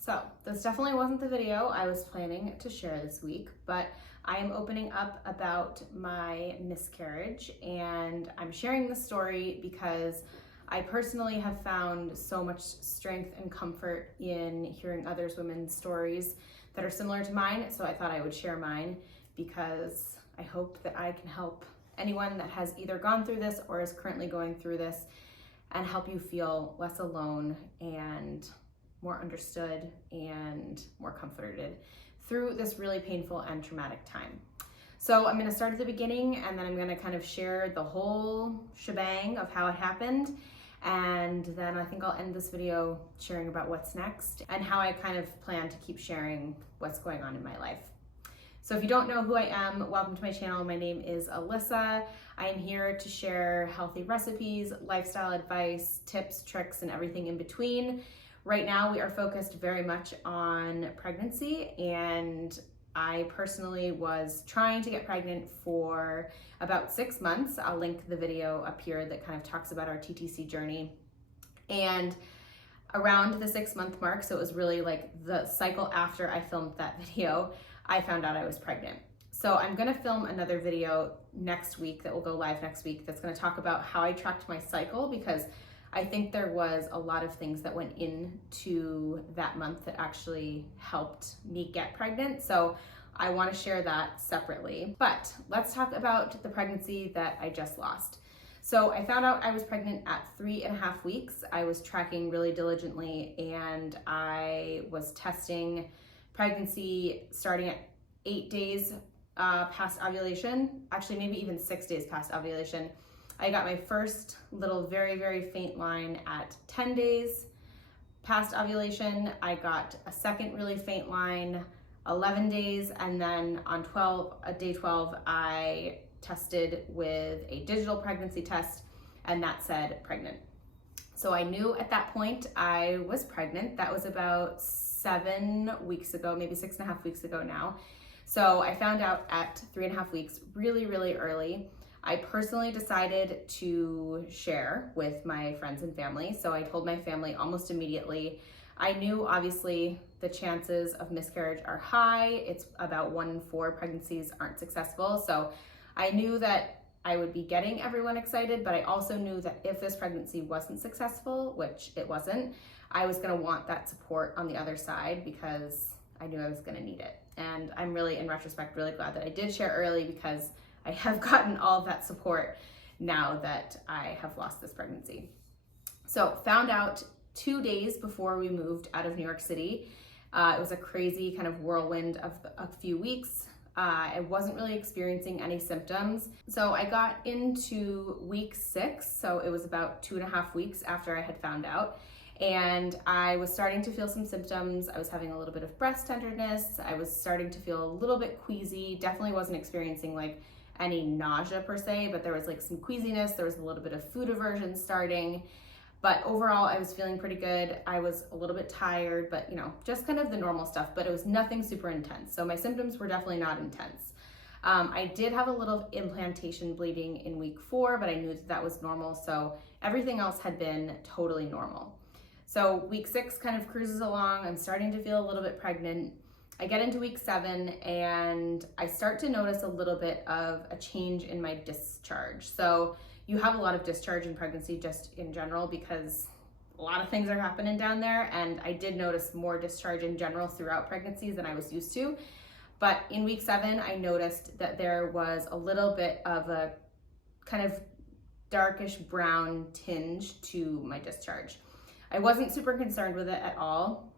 So this definitely wasn't the video I was planning to share this week, but I am opening up about my miscarriage, and I'm sharing this story because I personally have found so much strength and comfort in hearing others women's stories that are similar to mine. So I thought I would share mine because I hope that I can help anyone that has either gone through this or is currently going through this and help you feel less alone and more understood and more comforted through this really painful and traumatic time. So I'm gonna start at the beginning, and then I'm gonna kind of share the whole shebang of how it happened. And then I think I'll end this video sharing about what's next and how I kind of plan to keep sharing what's going on in my life. So if you don't know who I am, welcome to my channel. My name is Alyssa. I am here to share healthy recipes, lifestyle advice, tips, tricks, and everything in between. Right now, we are focused very much on pregnancy, and I personally was trying to get pregnant for about 6 months. I'll link the video up here that kind of talks about our TTC journey. And around the 6-month mark, so it was really like the cycle after I filmed that video, I found out I was pregnant. So I'm gonna film another video next week that will go live next week that's gonna talk about how I tracked my cycle, because I think there was a lot of things that went into that month that actually helped me get pregnant. So I want to share that separately. But let's talk about the pregnancy that I just lost. So I found out I was pregnant at 3.5 weeks. I was tracking really diligently, and I was testing pregnancy starting at 8 days past ovulation, actually maybe even 6 days past ovulation. I got my first little very, very faint line at 10 days past ovulation. I got a second really faint line 11 days, and then on day 12, I tested with a digital pregnancy test, and that said pregnant. So I knew at that point I was pregnant. That was about 7 weeks ago, maybe 6.5 weeks ago now. So I found out at 3.5 weeks, really, really early. I personally decided to share with my friends and family. So I told my family almost immediately. I knew obviously the chances of miscarriage are high. It's about 1 in 4 pregnancies aren't successful. So I knew that I would be getting everyone excited, but I also knew that if this pregnancy wasn't successful, which it wasn't, I was gonna want that support on the other side because I knew I was gonna need it. And I'm really, in retrospect, really glad that I did share early, because I have gotten all of that support now that I have lost this pregnancy. So found out 2 days before we moved out of New York City. It was a crazy kind of whirlwind of a few weeks. I wasn't really experiencing any symptoms. So I got into week 6, so it was about 2.5 weeks after I had found out. And I was starting to feel some symptoms. I was having a little bit of breast tenderness. I was starting to feel a little bit queasy. Definitely wasn't experiencing like any nausea per se, but there was like some queasiness. There was a little bit of food aversion starting, but overall I was feeling pretty good. I was a little bit tired, but just kind of the normal stuff, but it was nothing super intense. So my symptoms were definitely not intense. I did have a little implantation bleeding in week 4, but I knew that was normal. So everything else had been totally normal. So week 6 kind of cruises along. I'm starting to feel a little bit pregnant. I get into week 7 and I start to notice a little bit of a change in my discharge. So you have a lot of discharge in pregnancy just in general because a lot of things are happening down there, and I did notice more discharge in general throughout pregnancies than I was used to. But in week 7, I noticed that there was a little bit of a kind of darkish brown tinge to my discharge. I wasn't super concerned with it at all.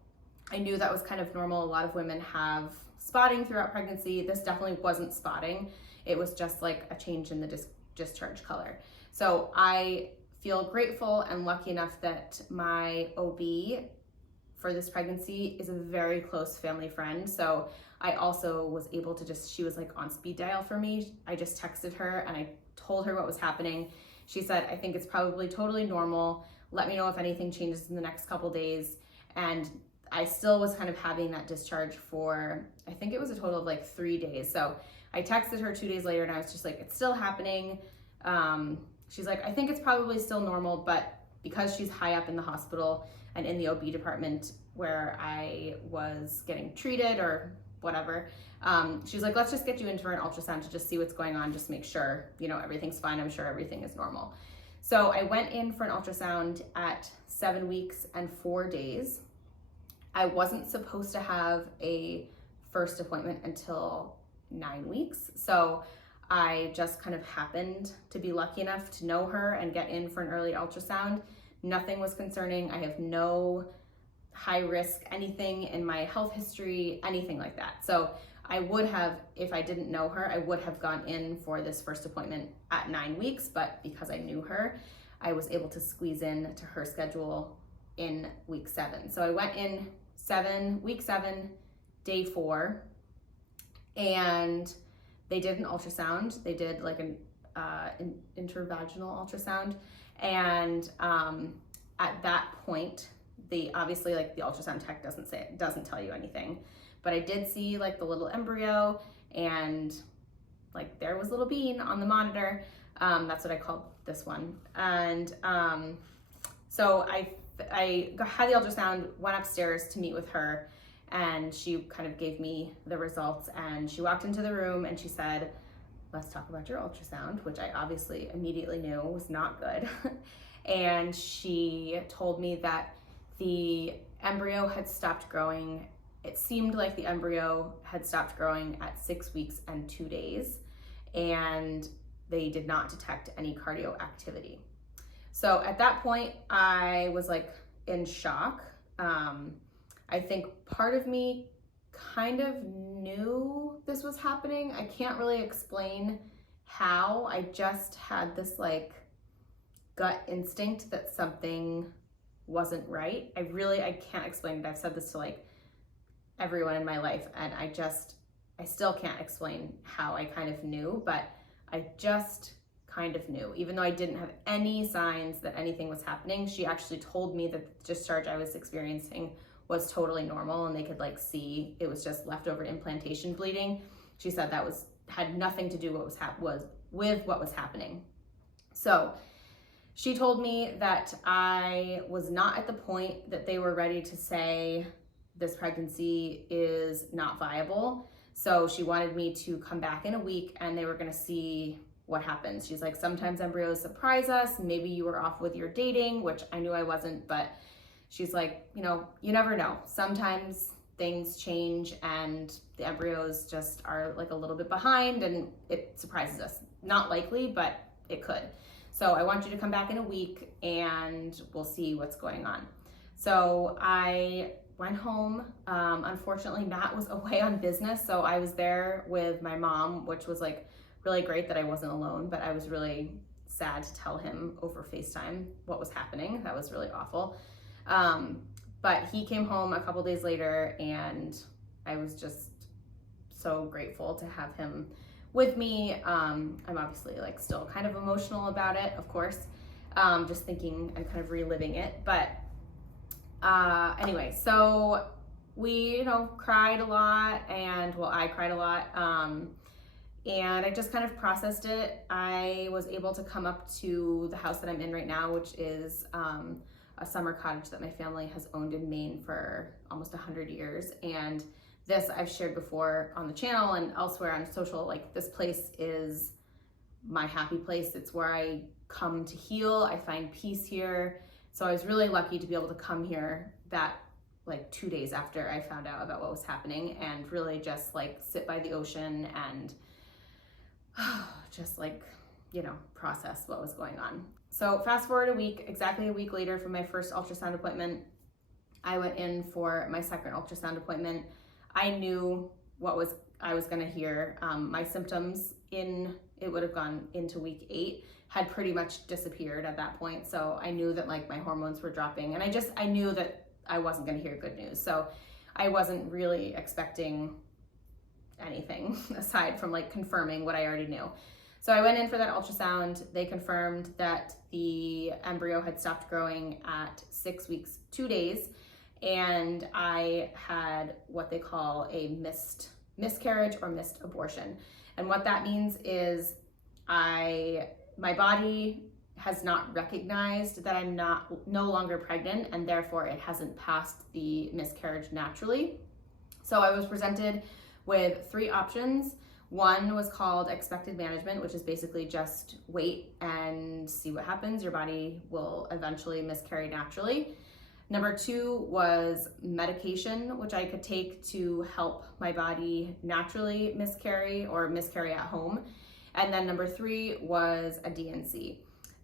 I knew that was kind of normal. A lot of women have spotting throughout pregnancy. This definitely wasn't spotting. It was just like a change in the discharge color. So I feel grateful and lucky enough that my OB for this pregnancy is a very close family friend. So I also was able to she was like on speed dial for me. I just texted her and I told her what was happening. She said, I think it's probably totally normal. Let me know if anything changes in the next couple days. And I still was kind of having that discharge for, I think it was a total of like 3 days. So I texted her 2 days later and I was just like, it's still happening. She's like, I think it's probably still normal, but because she's high up in the hospital and in the OB department where I was getting treated or whatever, she's like, let's just get you in for an ultrasound to just see what's going on, just make sure, you know, everything's fine. I'm sure everything is normal. So I went in for an ultrasound at 7 weeks and 4 days. I wasn't supposed to have a first appointment until 9 weeks. So I just kind of happened to be lucky enough to know her and get in for an early ultrasound. Nothing was concerning. I have no high risk, anything in my health history, anything like that. So I would have, if I didn't know her, I would have gone in for this first appointment at 9 weeks, but because I knew her, I was able to squeeze in to her schedule in week 7. So I went in week 7, day 4, and they did an ultrasound. They did like an intravaginal ultrasound. And at that point, obviously like the ultrasound tech doesn't tell you anything, but I did see like the little embryo, and like there was little Bean on the monitor. That's what I called this one. And so I had the ultrasound, went upstairs to meet with her, and she kind of gave me the results, and she walked into the room and she said, let's talk about your ultrasound, which I obviously immediately knew was not good. And she told me that the embryo had stopped growing. It seemed like the embryo had stopped growing at 6 weeks and 2 days, and they did not detect any cardio activity. So at that point, I was like in shock. I think part of me kind of knew this was happening. I can't really explain how. I just had this like gut instinct that something wasn't right. I can't explain it. I've said this to like everyone in my life, and I still can't explain how I kind of knew, but I just kind of knew, even though I didn't have any signs that anything was happening. She actually told me that the discharge I was experiencing was totally normal, and they could like see it was just leftover implantation bleeding. She said that had nothing to do with what was happening. So she told me that I was not at the point that they were ready to say this pregnancy is not viable. So she wanted me to come back in a week and they were gonna see what happens. She's like, sometimes embryos surprise us. Maybe you were off with your dating, which I knew I wasn't, but she's like, you know, you never know. Sometimes things change and the embryos just are like a little bit behind and it surprises us. Not likely, but it could. So I want you to come back in a week and we'll see what's going on. So I went home. Unfortunately, Matt was away on business, so I was there with my mom, which was like really great that I wasn't alone, but I was really sad to tell him over FaceTime what was happening. That was really awful. But he came home a couple days later, and I was just so grateful to have him with me. I'm obviously like still kind of emotional about it, of course, just thinking and kind of reliving it. But anyway, so we, cried a lot, and well, I cried a lot. And I just kind of processed it. I was able to come up to the house that I'm in right now, which is a summer cottage that my family has owned in Maine for almost 100 years. And this I've shared before on the channel and elsewhere on social. Like, this place is my happy place. It's where I come to heal. I find peace here. So I was really lucky to be able to come here that like 2 days after I found out about what was happening, and really just like sit by the ocean and just like, process what was going on. So fast forward exactly a week later from my first ultrasound appointment, I went in for my second ultrasound appointment. I knew what I was gonna hear. My symptoms it would have gone into week 8, had pretty much disappeared at that point. So I knew that like my hormones were dropping, and I knew that I wasn't gonna hear good news. So I wasn't really expecting anything aside from like confirming what I already knew. So I went in for that ultrasound. They confirmed that the embryo had stopped growing at 6 weeks, 2 days, and I had what they call a miscarriage or missed abortion. And what that means is my body has not recognized that I'm no longer pregnant, and therefore it hasn't passed the miscarriage naturally. So I was presented with 3 options. One was called expected management, which is basically just wait and see what happens. Your body will eventually miscarry naturally. Number 2 was medication, which I could take to help my body naturally miscarry or miscarry at home. And then number 3 was a DNC.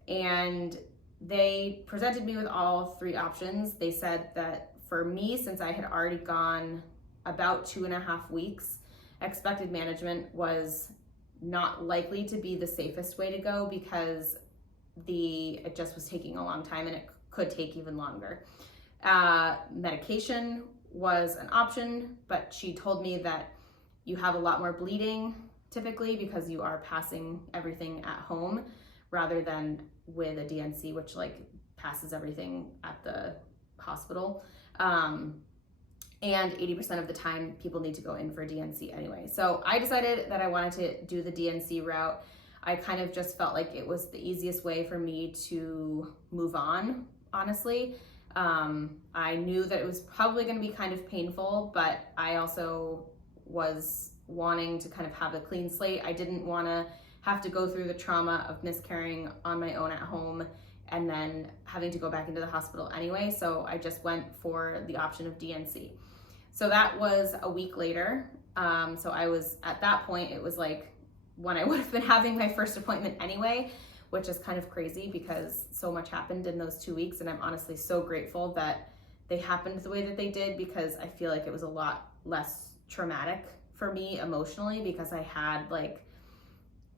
And they presented me with all 3 options. They said that for me, since I had already gone about 2.5 weeks, expected management was not likely to be the safest way to go because it just was taking a long time and it could take even longer. Medication was an option, but she told me that you have a lot more bleeding typically because you are passing everything at home rather than with a DNC, which like passes everything at the hospital. And 80% of the time people need to go in for a DNC anyway. So I decided that I wanted to do the DNC route. I kind of just felt like it was the easiest way for me to move on, honestly. I knew that it was probably going to be kind of painful, but I also was wanting to kind of have a clean slate. I didn't want to have to go through the trauma of miscarrying on my own at home and then having to go back into the hospital anyway. So I just went for the option of DNC. So that was a week later. So I was at that point, it was like when I would have been having my first appointment anyway, which is kind of crazy because so much happened in those 2 weeks. And I'm honestly so grateful that they happened the way that they did, because I feel like it was a lot less traumatic for me emotionally because I had like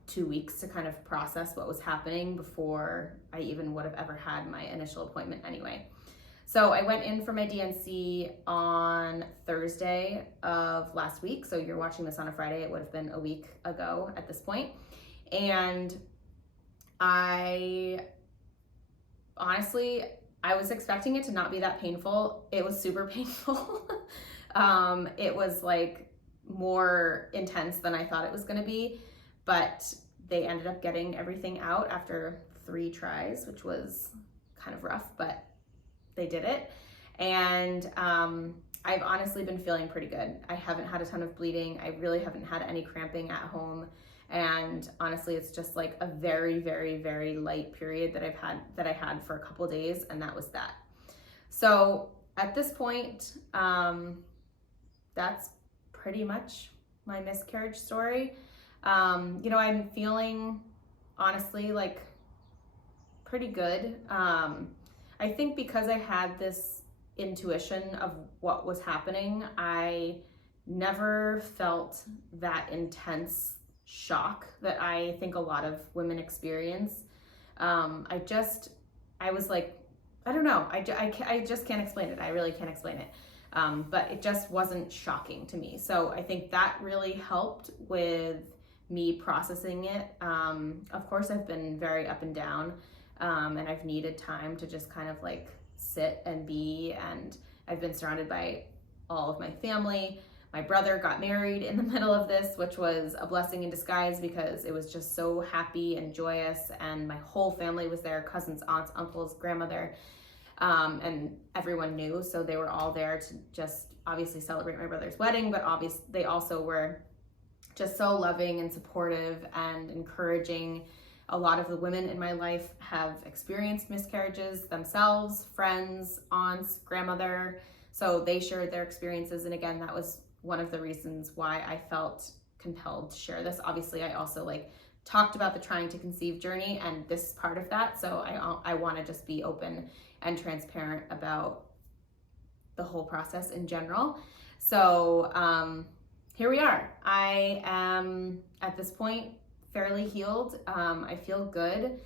2 weeks to kind of process what was happening before I even would have ever had my initial appointment anyway. So I went in for my DNC on Thursday of last week. So you're watching this on a Friday. It would have been a week ago at this point. And I was expecting it to not be that painful. It was super painful. It was like more intense than I thought it was going to be, but they ended up getting everything out after 3 tries, which was kind of rough, but they did it. And I've honestly been feeling pretty good. I haven't had a ton of bleeding. I really haven't had any cramping at home. And honestly, it's just like a very, very, very light period that I had for a couple days, and that was that. So at this point, that's pretty much my miscarriage story. I'm feeling honestly like pretty good. I think because I had this intuition of what was happening, I never felt that intense shock that I think a lot of women experience. I was like, I don't know, I just can't explain it. I really can't explain it. But it just wasn't shocking to me. So I think that really helped with me processing it. Of course, I've been very up and down, and I've needed time to just kind of like sit and be, and I've been surrounded by all of my family. My brother got married in the middle of this, which was a blessing in disguise because it was just so happy and joyous, and my whole family was there, cousins, aunts, uncles, grandmother, and everyone knew, so they were all there to just obviously celebrate my brother's wedding, but obviously they also were just so loving and supportive and encouraging. A lot of the women in my life have experienced miscarriages themselves, friends, aunts, grandmother, so they shared their experiences. And again, that was one of the reasons why I felt compelled to share this. Obviously, I also like talked about the trying to conceive journey and this is part of that. So I want to just be open and transparent about the whole process in general. So here we are. I am at this point fairly healed. I feel good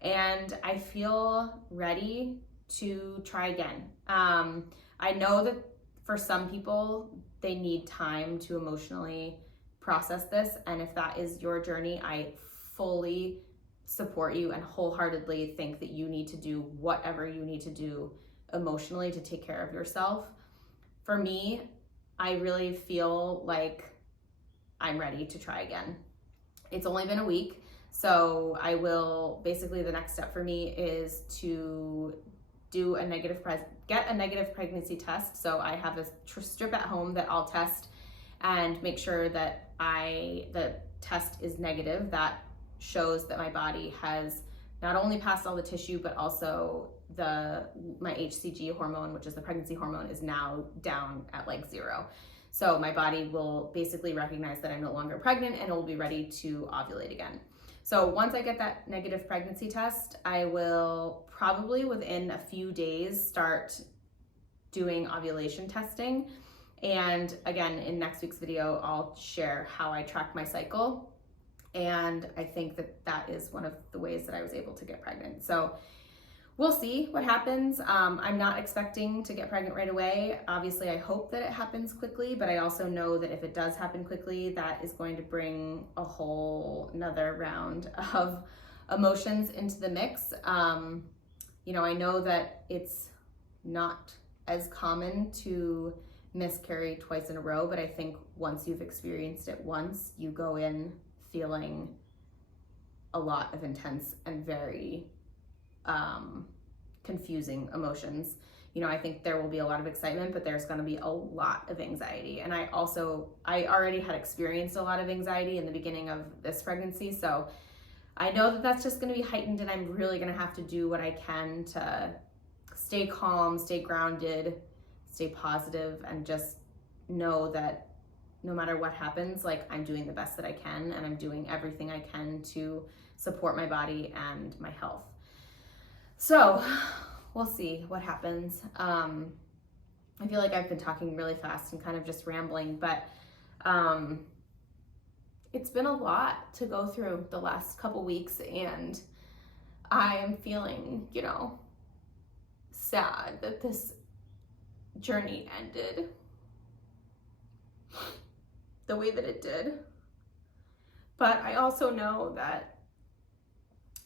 and I feel ready to try again. I know that for some people, they need time to emotionally process this. And if that is your journey, I fully support you and wholeheartedly think that you need to do whatever you need to do emotionally to take care of yourself. For me, I really feel like I'm ready to try again. It's only been a week, So I will, basically the next step for me is to do get a negative pregnancy test. So I have a strip at home that I'll test and make sure that the test is negative. That shows that my body has not only passed all the tissue, but also my HCG hormone, which is the pregnancy hormone, is now down at like 0. So my body will basically recognize that I'm no longer pregnant and it will be ready to ovulate again. So once I get that negative pregnancy test, I will probably within a few days start doing ovulation testing. And again, in next week's video, I'll share how I track my cycle. And I think that is one of the ways that I was able to get pregnant. So we'll see what happens. I'm not expecting to get pregnant right away. Obviously, I hope that it happens quickly, but I also know that if it does happen quickly, that is going to bring a whole another round of emotions into the mix. You know, I know that it's not as common to miscarry twice in a row, but I think once you've experienced it once, you go in feeling a lot of intense and very confusing emotions. You know, I think there will be a lot of excitement, but there's going to be a lot of anxiety. And I already had experienced a lot of anxiety in the beginning of this pregnancy. So I know that that's just going to be heightened, and I'm really going to have to do what I can to stay calm, stay grounded, stay positive, and just know that no matter what happens, like I'm doing the best that I can, and I'm doing everything I can to support my body and my health. So we'll see what happens. I feel like I've been talking really fast and kind of just rambling, but it's been a lot to go through the last couple weeks, and I am feeling, you know, sad that this journey ended the way that it did. But I also know that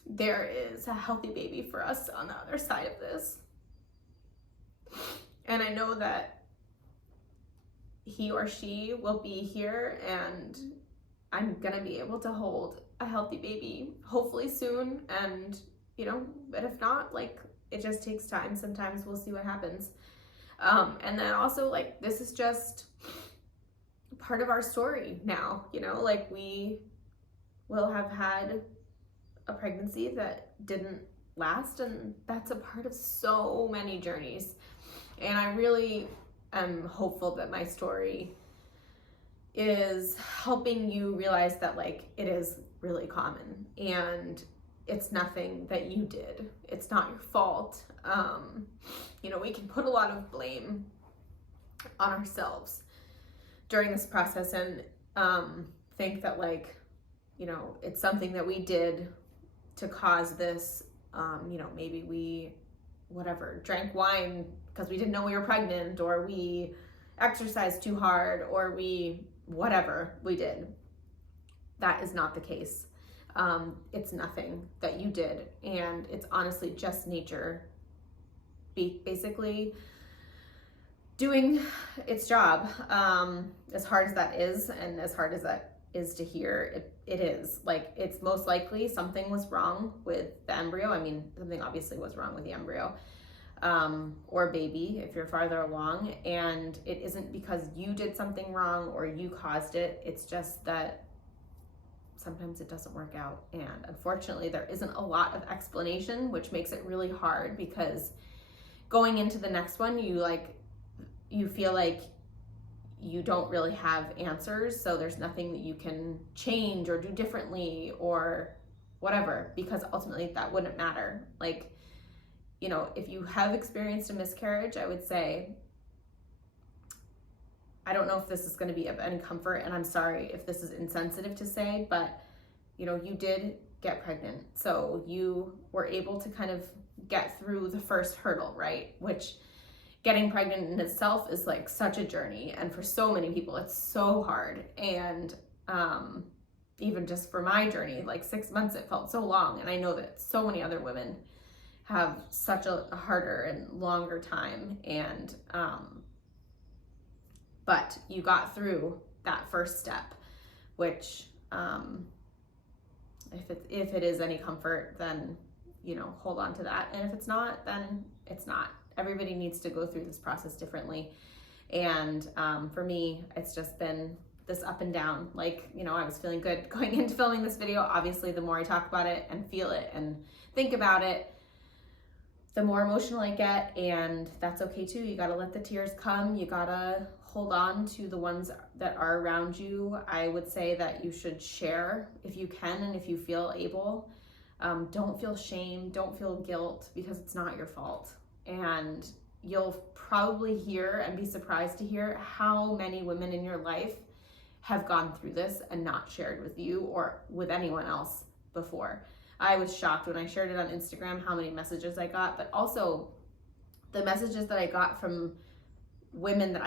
there is a healthy baby for us on the other side of this. And I know that he or she will be here, and I'm gonna be able to hold a healthy baby hopefully soon. And, you know, but if not, like, it just takes time. Sometimes we'll see what happens. And then also, like, this is just part of our story now, you know, like we will have had a pregnancy that didn't last, and that's a part of so many journeys. And I really am hopeful that my story is helping you realize that, like, it is really common and it's nothing that you did. It's not your fault. You know, we can put a lot of blame on ourselves during this process and think that, like, you know, it's something that we did to cause this. You know, maybe we, whatever, drank wine because we didn't know we were pregnant, or we exercised too hard, or we, whatever we did. That is not the case. It's nothing that you did, and it's honestly just nature basically doing its job. As hard as that is, and as hard as that is to hear, it is. Like, it's most likely something was wrong with the embryo. I mean, something obviously was wrong with the embryo, or baby if you're farther along, and it isn't because you did something wrong or you caused it. It's just that sometimes it doesn't work out, and unfortunately there isn't a lot of explanation, which makes it really hard, because going into the next one, you feel like you don't really have answers, so there's nothing that you can change or do differently or whatever, because ultimately that wouldn't matter. Like, you know, if you have experienced a miscarriage, I would say, I don't know if this is going to be of any comfort, and I'm sorry if this is insensitive to say, but, you know, you did get pregnant, so you were able to kind of get through the first hurdle, right? Which, getting pregnant in itself is like such a journey, and for so many people it's so hard. And even just for my journey, like 6 months, it felt so long, and I know that so many other women have such a harder and longer time. And but you got through that first step, which if it is any comfort, then, you know, hold on to that. And if it's not, then it's not. Everybody needs to go through this process differently. And for me, it's just been this up and down. Like, you know, I was feeling good going into filming this video. Obviously, the more I talk about it and feel it and think about it, the more emotional I get, and that's okay too. You gotta let the tears come. You gotta hold on to the ones that are around you. I would say that you should share if you can and if you feel able. Don't feel shame, don't feel guilt, because it's not your fault. And you'll probably hear and be surprised to hear how many women in your life have gone through this and not shared with you or with anyone else before. I was shocked when I shared it on Instagram how many messages I got, but also the messages that I got from women that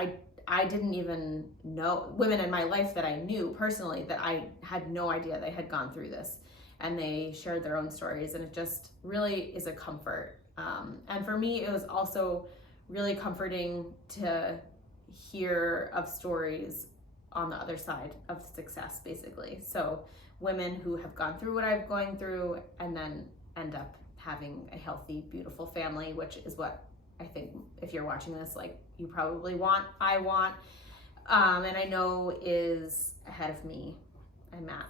I didn't even know, women in my life that I knew personally that I had no idea they had gone through this, and they shared their own stories, and it just really is a comfort. And for me, it was also really comforting to hear of stories on the other side of success, basically. So women who have gone through what I've gone through and then end up having a healthy, beautiful family, which is what I think, if you're watching this, like, you probably want, I want, and I know is ahead of me and Matt.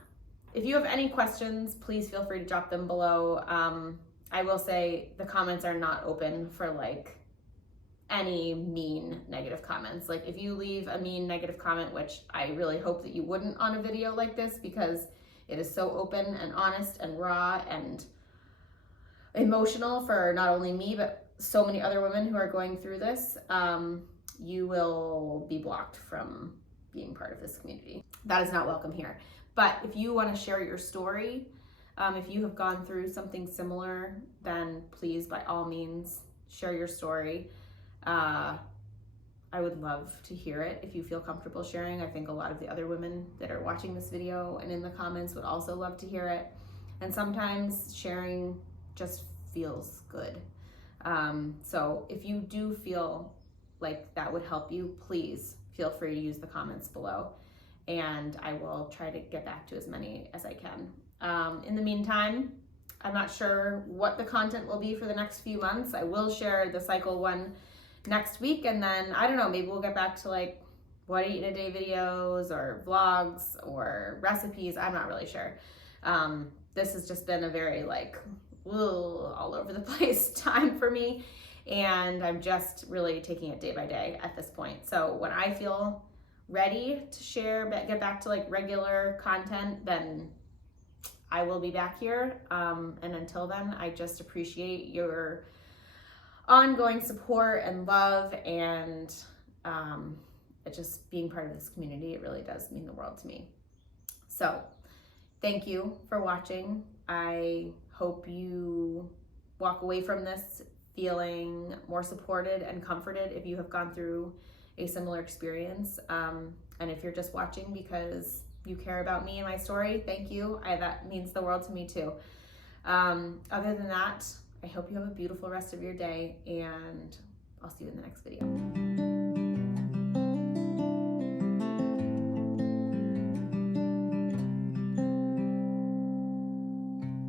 If you have any questions, please feel free to drop them below. I will say the comments are not open for like any mean negative comments. Like, if you leave a mean negative comment, which I really hope that you wouldn't on a video like this, because it is so open and honest and raw and emotional for not only me, but so many other women who are going through this, you will be blocked from being part of this community. That is not welcome here. But if you want to share your story, if you have gone through something similar, then please, by all means, share your story. I would love to hear it if you feel comfortable sharing. I think a lot of the other women that are watching this video and in the comments would also love to hear it. And sometimes sharing just feels good. So if you do feel like that would help you, please feel free to use the comments below, and I will try to get back to as many as I can. In the meantime, I'm not sure what the content will be for the next few months. I will share the cycle one next week, and then I don't know, maybe we'll get back to like what I eat in a day videos or vlogs or recipes. I'm not really sure. This has just been a very like all over the place time for me, and I'm just really taking it day by day at this point. So when I feel ready to share, get back to like regular content, then I will be back here. And until then, I just appreciate your ongoing support and love, and just being part of this community. It really does mean the world to me. So thank you for watching. I hope you walk away from this feeling more supported and comforted if you have gone through a similar experience. And if you're just watching because you care about me and my story, thank you. That means the world to me too. Other than that, I hope you have a beautiful rest of your day, and I'll see you in the next video.